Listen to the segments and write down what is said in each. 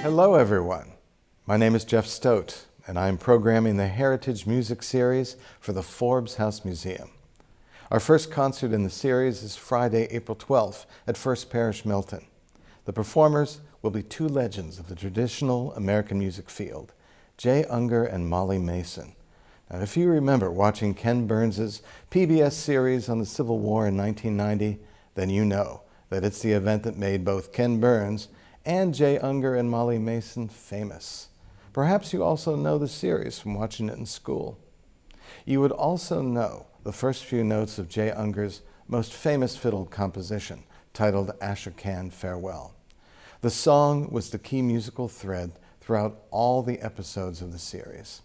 Hello everyone, my name is Jeff Stote and I'm programming the Heritage Music Series for the Forbes House Museum. Our first concert in the series is Friday, April 12th at First Parish, Milton. The performers will be two legends of the traditional American music field, Jay Ungar and Molly Mason. Now, if you remember watching Ken Burns's PBS series on the Civil War in 1990, then you know that it's the event that made both Ken Burns and Jay Ungar and Molly Mason famous. Perhaps you also know the series from watching it in school. You would also know the first few notes of Jay Ungar's most famous fiddle composition, titled Ashokan Farewell. The song was the key musical thread throughout all the episodes of the series.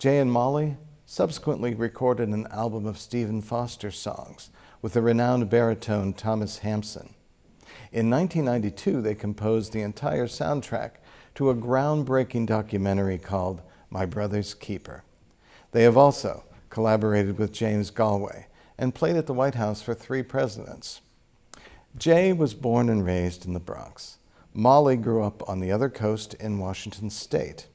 Jay and Molly subsequently recorded an album of Stephen Foster songs with the renowned baritone Thomas Hampson. In 1992, they composed the entire soundtrack to a groundbreaking documentary called My Brother's Keeper. They have also collaborated with James Galway and played at the White House for 3 presidents. Jay was born and raised in the Bronx. Molly grew up on the other coast in Washington State.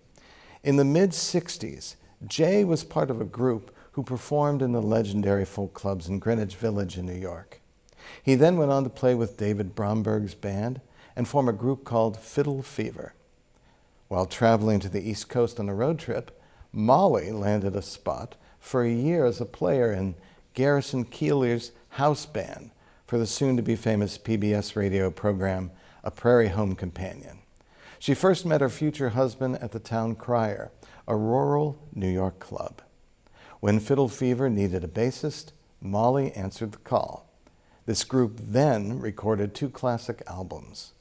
In the mid-60s, Jay was part of a group who performed in the legendary folk clubs in Greenwich Village in New York. He then went on to play with David Bromberg's band and form a group called Fiddle Fever. While traveling to the East Coast on a road trip, Molly landed a spot for a year as a player in Garrison Keillor's house band for the soon-to-be famous PBS radio program, A Prairie Home Companion. She first met her future husband at the Town Crier, a rural New York club. When Fiddle Fever needed a bassist, Molly answered the call. This group then recorded 2 classic albums.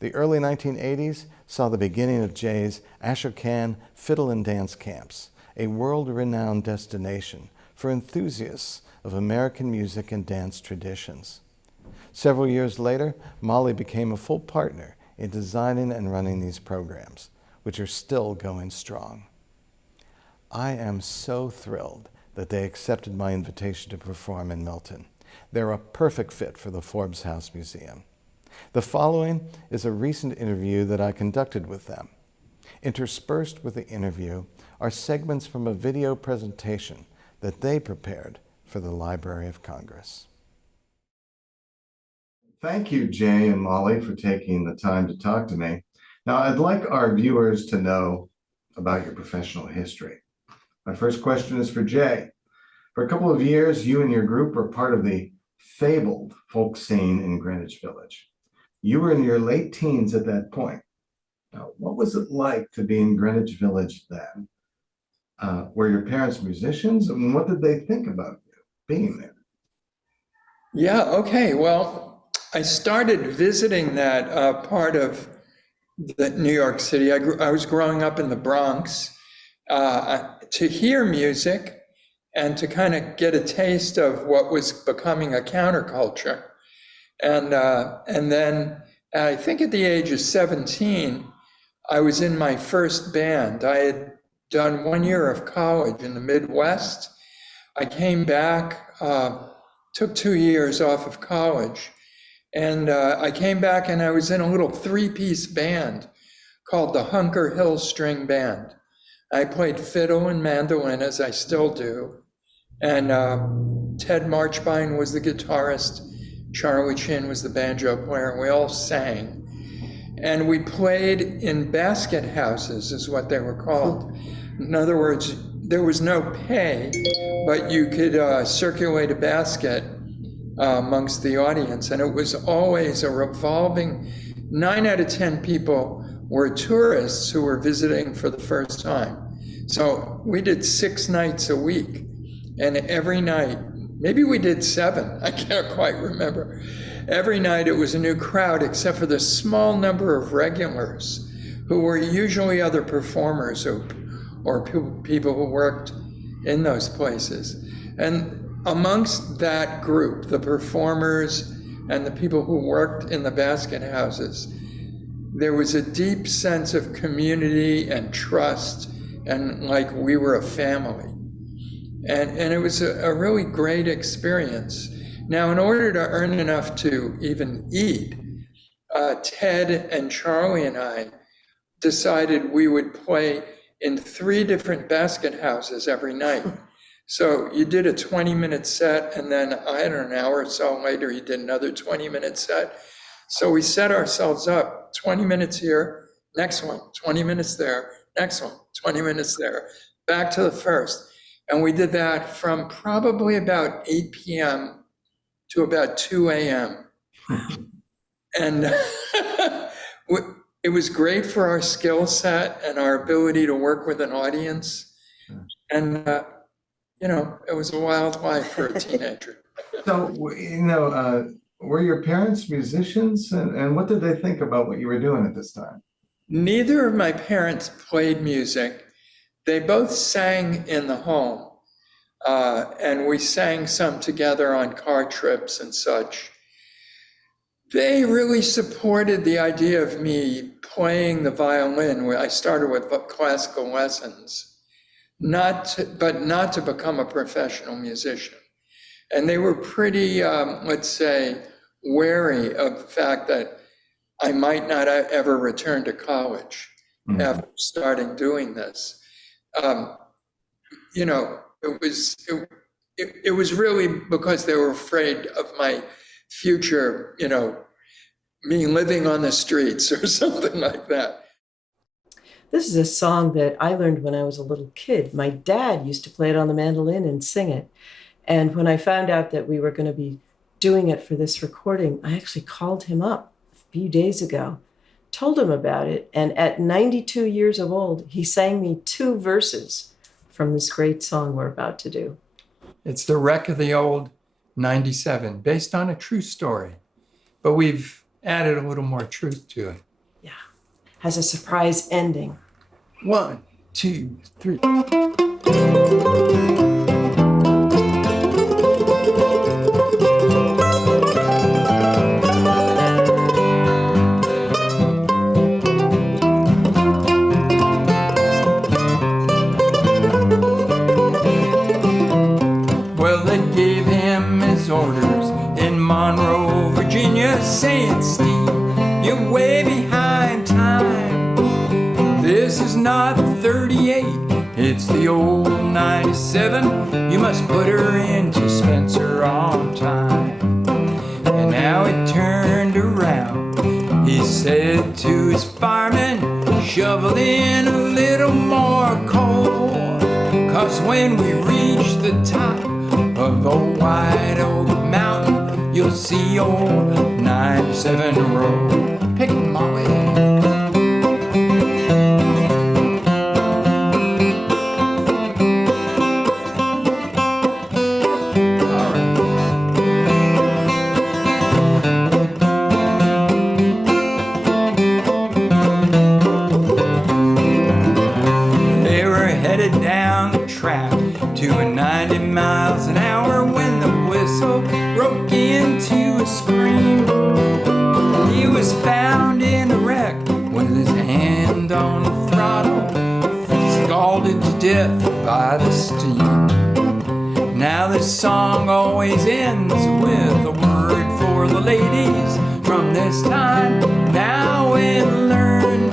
The early 1980s saw the beginning of Jay's Ashokan Fiddle and Dance Camps, a world-renowned destination for enthusiasts of American music and dance traditions. Several years later, Molly became a full partner in designing and running these programs, which are still going strong. I am so thrilled that they accepted my invitation to perform in Milton. They're a perfect fit for the Forbes House Museum. The following is a recent interview that I conducted with them. Interspersed with the interview are segments from a video presentation that they prepared for the Library of Congress. Thank you, Jay and Molly, for taking the time to talk to me. Now, I'd like our viewers to know about your professional history. My first question is for Jay. For a couple of years, you and your group were part of the fabled folk scene in Greenwich Village. You were in your late teens at that point. Now, what was it like to be in Greenwich Village then? Were your parents musicians, and what did they think about you being there? Yeah, okay. Well, I started visiting that part of the New York City. I was growing up in the Bronx to hear music and to kind of get a taste of what was becoming a counterculture. And then I think at the age of 17, I was in my first band. I had done 1 year of college in the Midwest. I came back, took 2 years off of college, and I came back and I was in a little 3-piece band called the Hunker Hill String Band. I played fiddle and mandolin, as I still do. And Ted Marchbein was the guitarist. Charlie Chin was the banjo player, and we all sang. And we played in basket houses, is what they were called. In other words, there was no pay, but you could circulate a basket amongst the audience. And it was always a revolving, 9 out of 10 people were tourists who were visiting for the first time. So we did 6 nights a week. And every night, maybe we did 7, I can't quite remember. Every night it was a new crowd, except for the small number of regulars who were usually other performers or people who worked in those places. And amongst that group, the performers and the people who worked in the basket houses, there was a deep sense of community and trust, and like we were a family. And it was a really great experience. Now, in order to earn enough to even eat, Ted and Charlie and I decided we would play in 3 different basket houses every night. So you did a 20-minute set, and then an hour or so later, you did another 20-minute set. So we set ourselves up, 20 minutes here, next one, 20 minutes there, next one, 20 minutes there, back to the first. And we did that from probably about 8 p.m. to about 2 a.m. And it was great for our skill set and our ability to work with an audience. And, it was a wild life for a teenager. So, were your parents musicians, and what did they think about what you were doing at this time? Neither of my parents played music. They both sang in the home, and we sang some together on car trips and such. They really supported the idea of me playing the violin. I started with classical lessons, but not to become a professional musician. And they were pretty, let's say, wary of the fact that I might not ever return to college after starting doing this. It was really because they were afraid of my future, me living on the streets or something like that. This is a song that I learned when I was a little kid. My dad used to play it on the mandolin and sing it. And when I found out that we were going to be doing it for this recording, I actually called him up a few days ago, told him about it. And at 92 years old, he sang me 2 verses from this great song we're about to do. It's the Rreck of Old 97, based on a true story. But we've added a little more truth to it. Yeah. Has a surprise ending. 1, 2, 3. Well, they gave him his orders in Monroe, Virginia, saying, Steve, you're way behind time. This is not 38, it's the old 97. You must put her into Spencer on time. And now it turned around. He said to his fireman, shovel in a little more coal. 'Cause when we reach the top of the White Oak Mountain, you'll see old 97 roll. Pick my way. Death by the steam. Now this song always ends with a word for the ladies. From this time now and learn,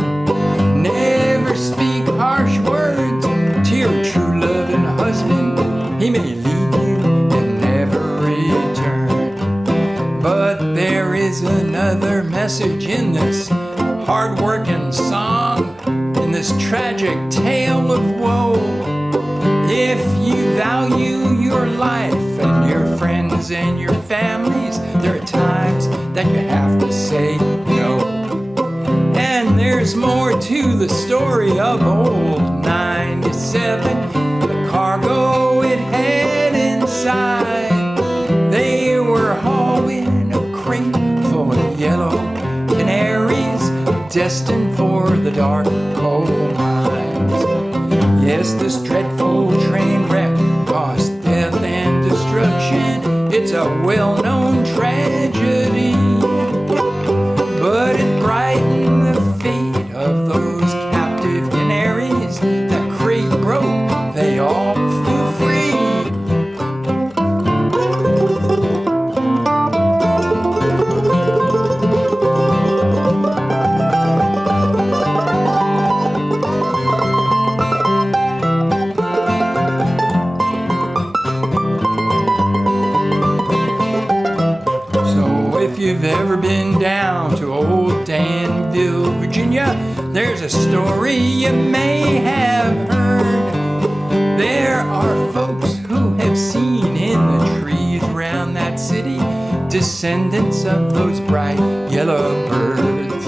never speak harsh words to your true loving husband. He may leave you and never return. But there is another message in this hard-working song, in this tragic tale of woe. If you value your life and your friends and your families, there are times that you have to say no. And there's more to the story of old 97. destined for the dark coal mines. Yes, this dreadful train wreck caused death and destruction. It's a well-known tragedy, but it brightened the fate of those captive canaries. The crate broke, they all flew free. If you've ever been down to old Danville, Virginia, there's a story you may have heard. There are folks who have seen in the trees around that city descendants of those bright yellow birds.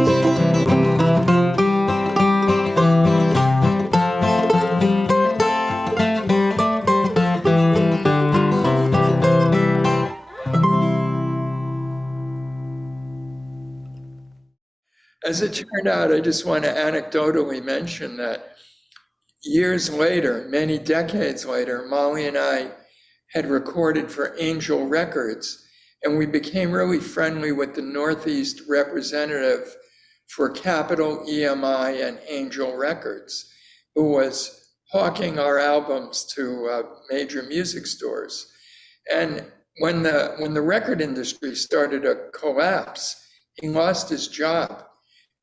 As it turned out, I just want to anecdotally mention that years later, many decades later, Molly and I had recorded for Angel Records, and we became really friendly with the Northeast representative for Capitol EMI and Angel Records, who was hawking our albums to major music stores. And when the record industry started to collapse, he lost his job.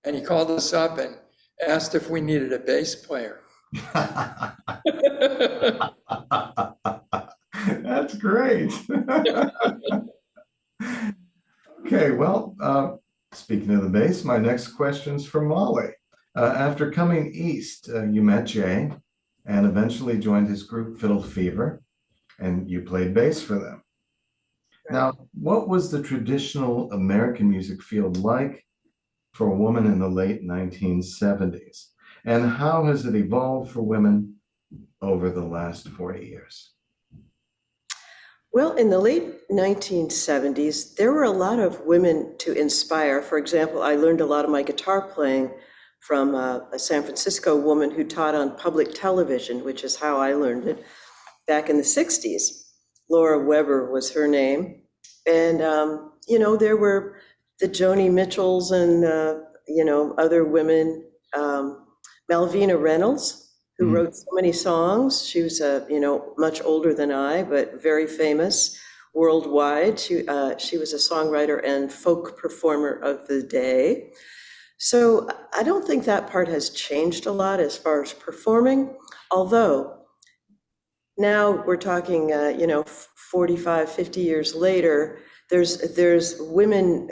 And he called us up and asked if we needed a bass player. That's great. Okay, well, speaking of the bass, my next question's for Molly. After coming east, you met Jay and eventually joined his group Fiddle Fever, and you played bass for them. Now, what was the traditional American music field like for a woman in the late 1970s? And how has it evolved for women over the last 40 years? Well, in the late 1970s, there were a lot of women to inspire. For example, I learned a lot of my guitar playing from a San Francisco woman who taught on public television, which is how I learned it back in the 60s. Laura Weber was her name. And, there were the Joni Mitchells and, other women, Malvina Reynolds, who wrote so many songs. She was, much older than I, but very famous worldwide. She was a songwriter and folk performer of the day. So I don't think that part has changed a lot as far as performing, although now we're talking, 45, 50 years later, there's women,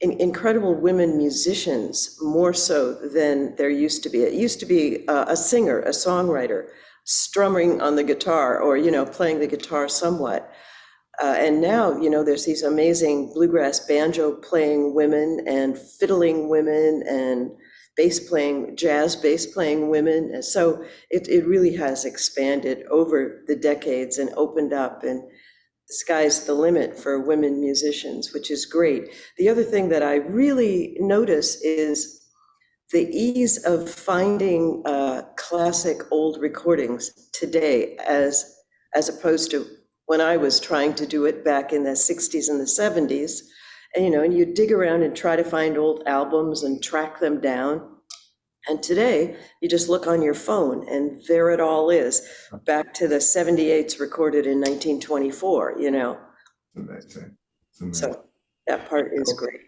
incredible women musicians, more so than there used to be. It used to be a singer, a songwriter, strumming on the guitar or, playing the guitar somewhat. And now, there's these amazing bluegrass banjo playing women and fiddling women and jazz bass playing women. So it really has expanded over the decades and opened up, and the sky's the limit for women musicians, which is great. The other thing that I really notice is the ease of finding classic old recordings today as opposed to when I was trying to do it back in the 60s and the 70s. And you dig around and try to find old albums and track them down. And today, you just look on your phone and there it all is, back to the 78s recorded in 1924, Amazing. So that part is great.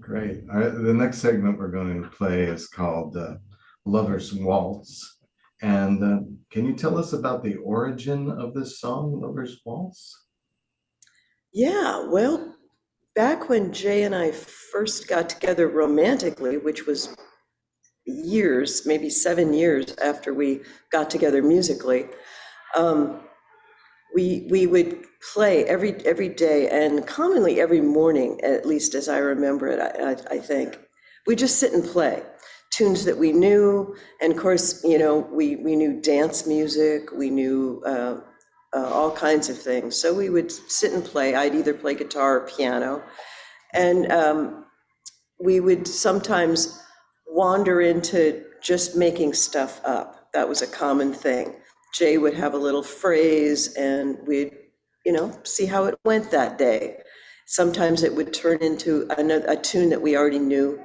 Great. All right, the next segment we're going to play is called Lover's Waltz. And can you tell us about the origin of this song, Lover's Waltz? Yeah, well, back when Jay and I first got together romantically, which was years, maybe 7 years after we got together musically, we would play every day and commonly every morning, at least as I remember it, I think. We just sit and play tunes that we knew. And of course, we knew dance music, we knew all kinds of things. So we would sit and play. I'd either play guitar or piano. And we would sometimes wander into just making stuff up. That was a common thing. Jay would have a little phrase and we'd, see how it went that day. Sometimes it would turn into a tune that we already knew.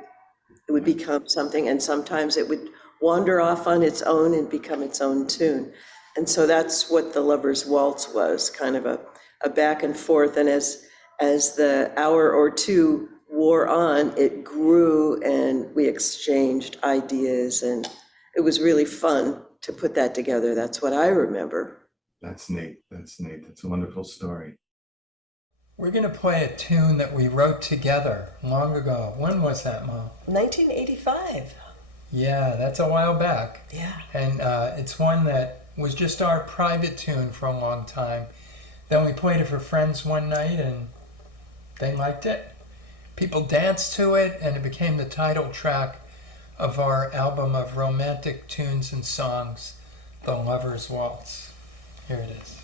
It would become something, and sometimes it would wander off on its own and become its own tune. And so that's what the Lover's Waltz was, kind of a back and forth. And as the hour or two wore on, it grew and we exchanged ideas, and it was really fun to put that together. That's what I remember. That's neat. That's neat. That's a wonderful story. We're going to play a tune that we wrote together long ago. When was that, Mom? 1985. Yeah, that's a while back. Yeah. And it's one that was just our private tune for a long time. Then we played it for friends one night and they liked it. People danced to it, and it became the title track of our album of romantic tunes and songs, The Lover's Waltz. Here it is.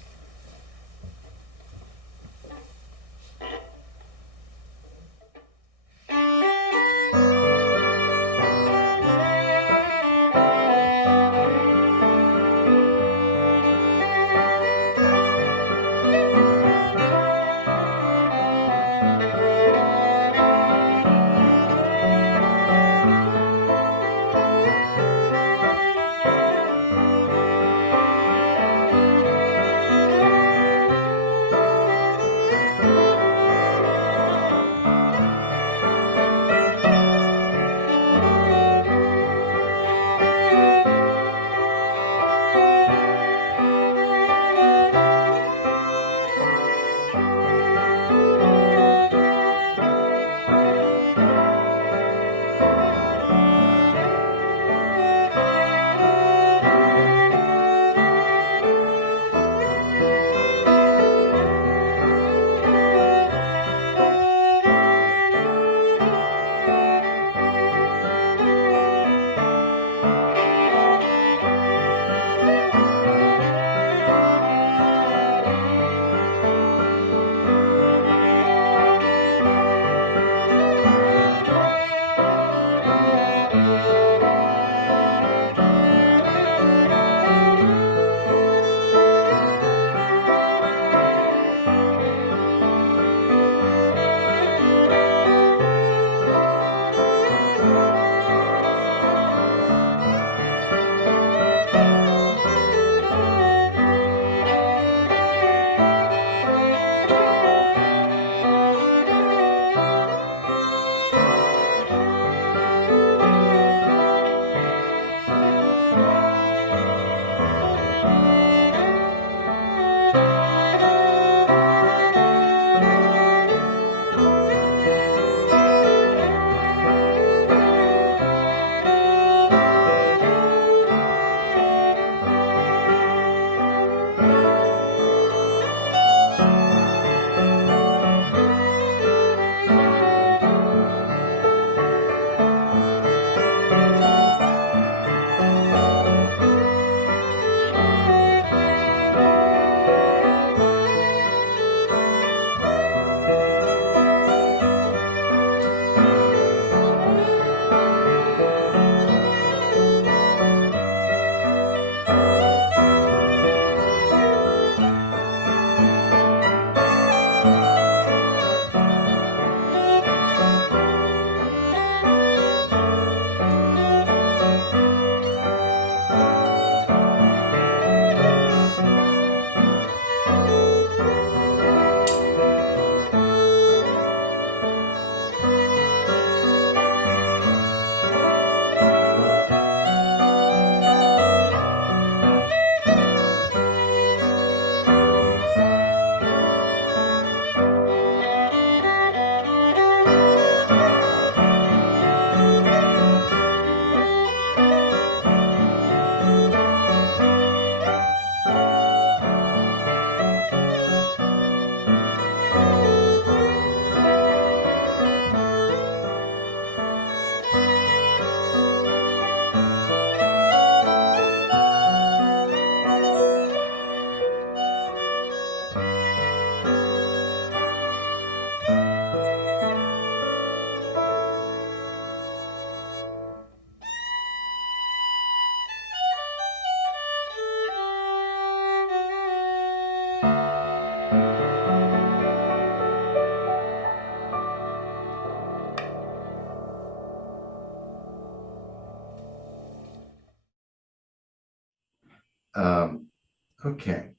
Okay.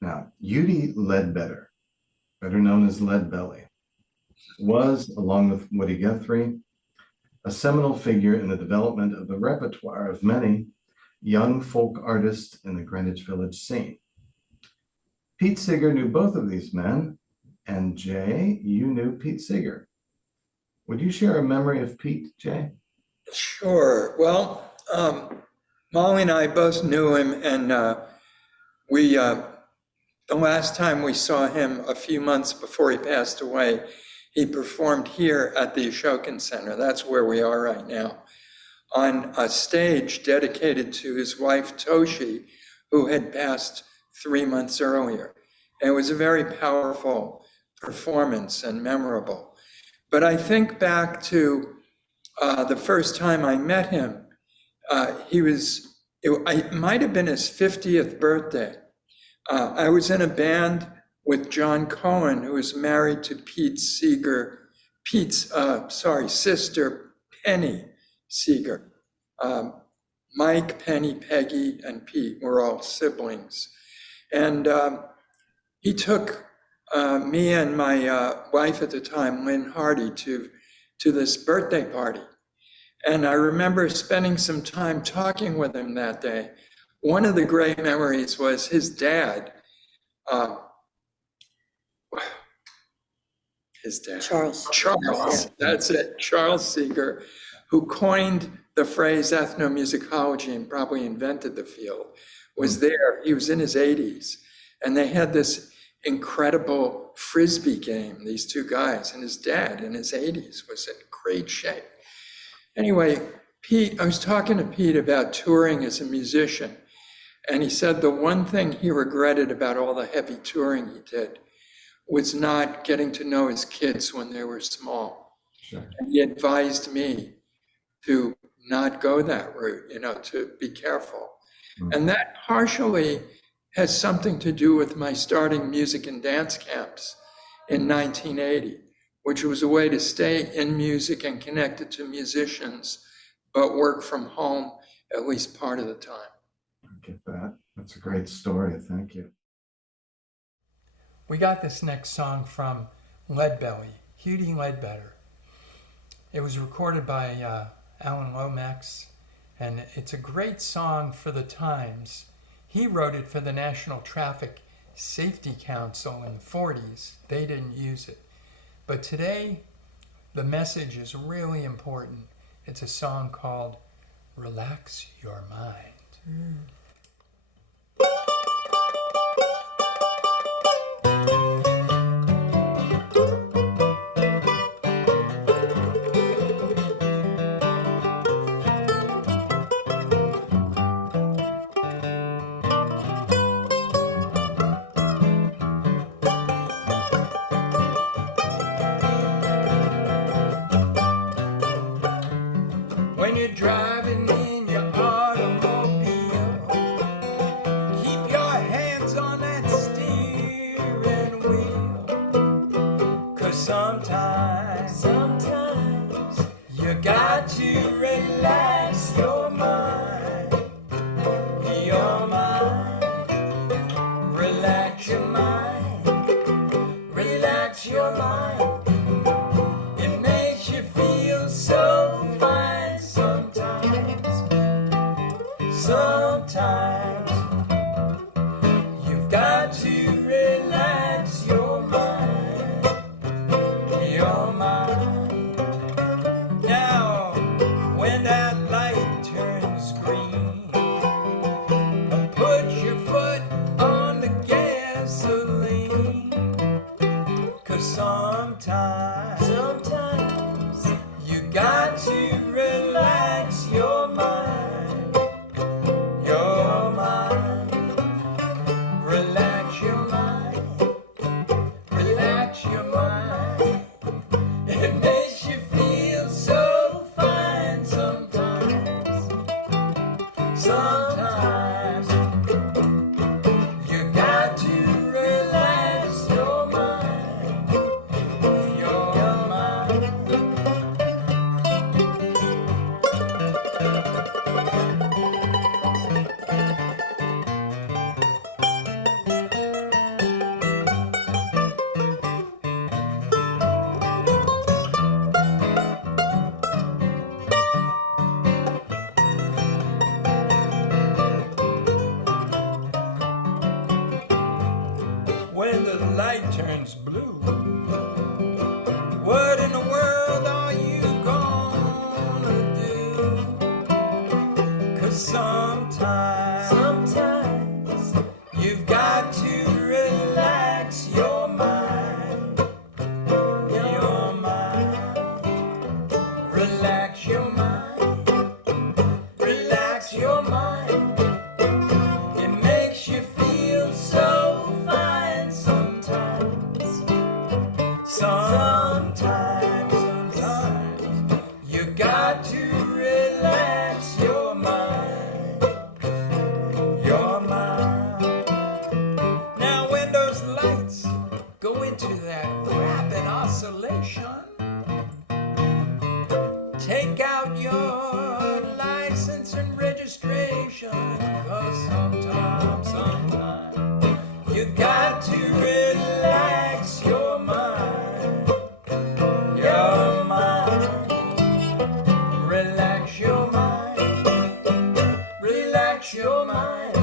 Now, Udi Ledbetter, better known as Leadbelly, was, along with Woody Guthrie, a seminal figure in the development of the repertoire of many young folk artists in the Greenwich Village scene. Pete Seeger knew both of these men, and Jay, you knew Pete Seeger. Would you share a memory of Pete, Jay? Sure. Well, Molly and I both knew him, and the last time we saw him a few months before he passed away, he performed here at the Ashokan Center. That's where we are right now, on a stage dedicated to his wife, Toshi, who had passed 3 months earlier. And it was a very powerful performance and memorable. But I think back to the first time I met him. It might have been his 50th birthday. I was in a band with John Cohen, who was married to Pete's sister, Penny Seeger. Mike, Penny, Peggy, and Pete were all siblings. And he took me and my wife at the time, Lynn Hardy, to this birthday party. And I remember spending some time talking with him that day. One of the great memories was his dad. Charles. That's it, Charles Seeger, who coined the phrase ethnomusicology and probably invented the field, was there. He was in his 80s, and they had this incredible Frisbee game, these two guys, and his dad in his 80s was in great shape. Anyway, I was talking to Pete about touring as a musician, and he said the one thing he regretted about all the heavy touring he did was not getting to know his kids when they were small. Sure. And he advised me to not go that route, to be careful. Mm-hmm. And that partially has something to do with my starting music and dance camps in 1980, which was a way to stay in music and connected to musicians, but work from home at least part of the time. I get that. That's a great story. Thank you. We got this next song from Leadbelly, Udi Ledbetter. It was recorded by Alan Lomax, and it's a great song for the times. He wrote it for the National Traffic Safety Council in the 40s. They didn't use it. But today, the message is really important. It's a song called Relax Your Mind. When you're driving in your automobile, night turns blue. What in the world are you gonna do? 'Cause sometimes you've got to relax your mind. Your mind. Relax your mind. Relax your mind. It makes you feel so fine sometimes. Sometimes you got to relax your mind. Your mind. Now when those lights go into that rapid oscillation, take out your license and registration, 'cause sometimes you've got to relax your mind. Your mind. Relax your mind. Relax your mind.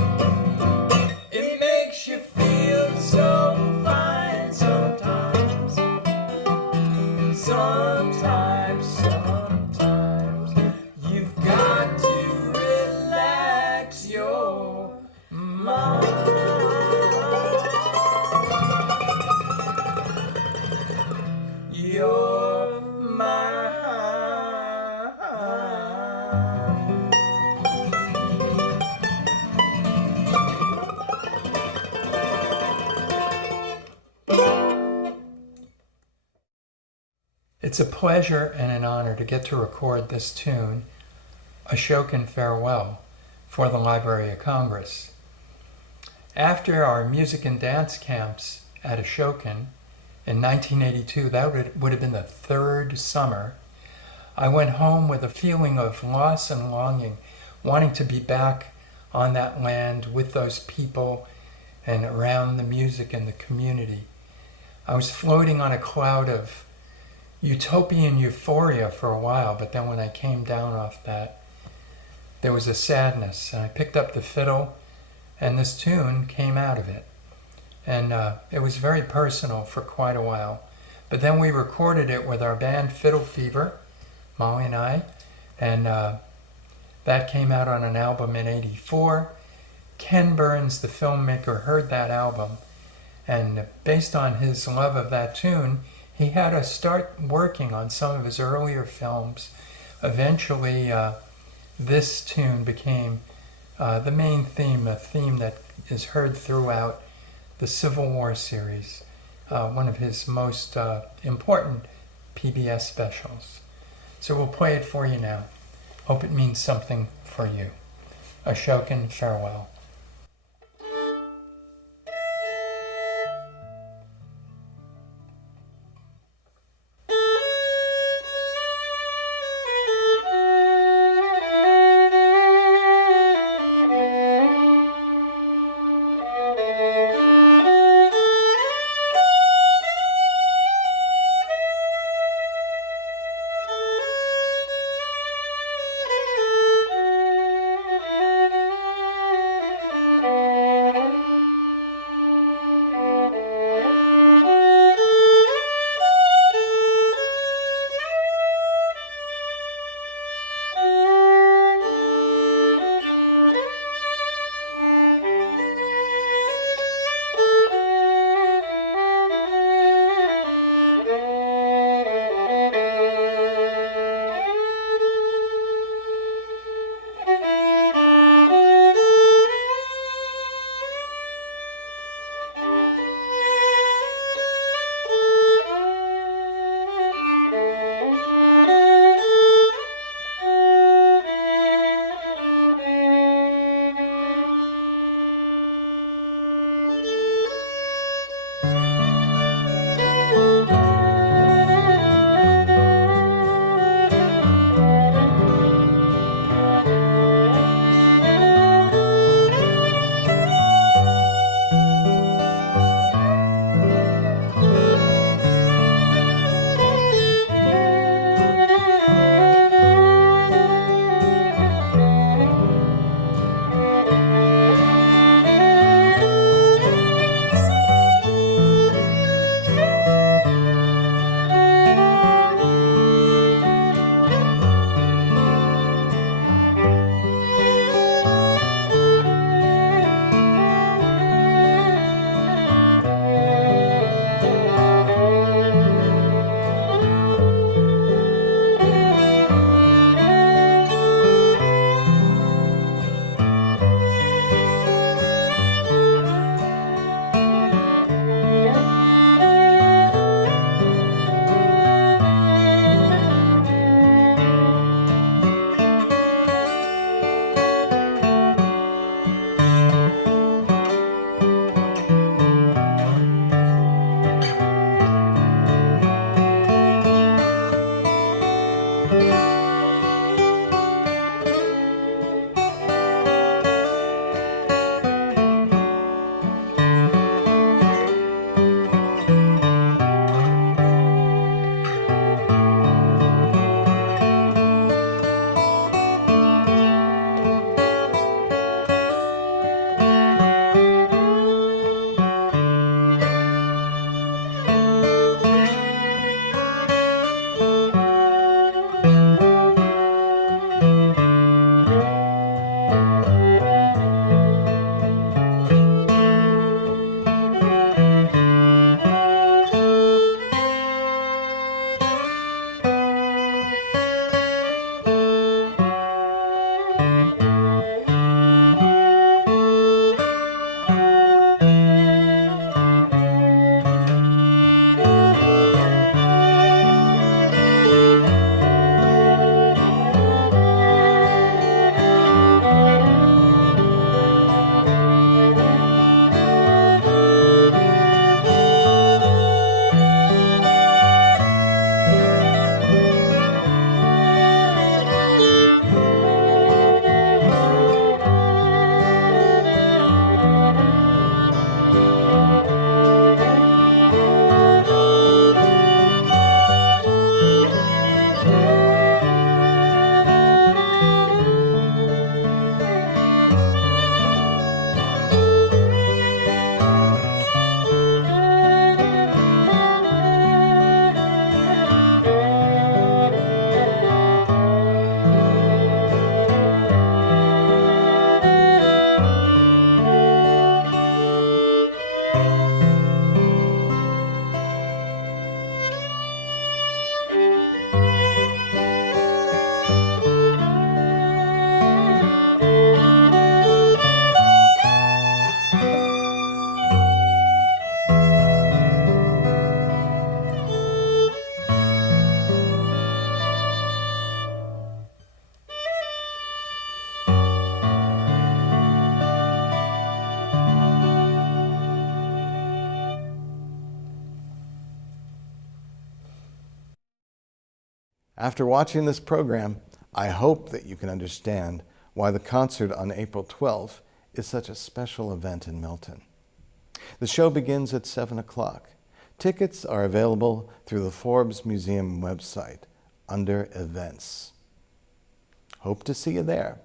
It makes you feel so fine sometimes. Sometimes you've got to relax your mind. Your mind. It's a pleasure and an honor to get to record this tune, Ashokan Farewell, for the Library of Congress. After our music and dance camps at Ashokan in 1982, that would have been the third summer, I went home with a feeling of loss and longing, wanting to be back on that land with those people and around the music and the community. I was floating on a cloud of utopian euphoria for a while, but then when I came down off that, there was a sadness, and I picked up the fiddle, and this tune came out of it. And it was very personal for quite a while. But then we recorded it with our band Fiddle Fever, Molly and I, and that came out on an album in '84. Ken Burns, the filmmaker, heard that album, and based on his love of that tune, he had us start working on some of his earlier films. Eventually, this tune became the main theme, a theme that is heard throughout the Civil War series, one of his most important PBS specials. So we'll play it for you now. Hope it means something for you. Ashokan Farewell. After watching this program, I hope that you can understand why the concert on April 12th is such a special event in Milton. The show begins at 7 o'clock. Tickets are available through the Forbes Museum website under Events. Hope to see you there.